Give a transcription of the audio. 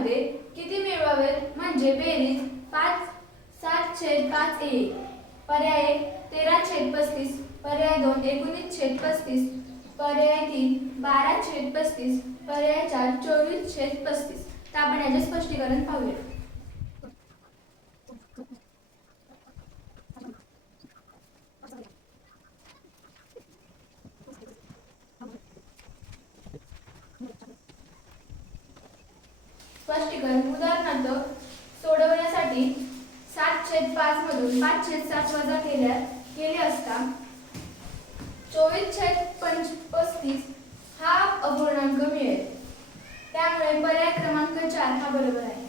मध्ये किती मिळवावेत म्हणजे बेरीज 7/5 येईल। पर्याय 13/35, पर्याय 2 19/35, पर्याय 3 12/35, पर्याय 4 24/35। तर आपण याचे स्पष्टीकरण पाहूया। स्पष्टीकरण उदाहरणार्थ सोडवण्यासाठी 7/5 मधून 5/7 वजा केले असता 24/35 हा अपूर्णांक मिळेल। त्यामुळे पर्याय क्रमांक 4 हा बरोबर आहे।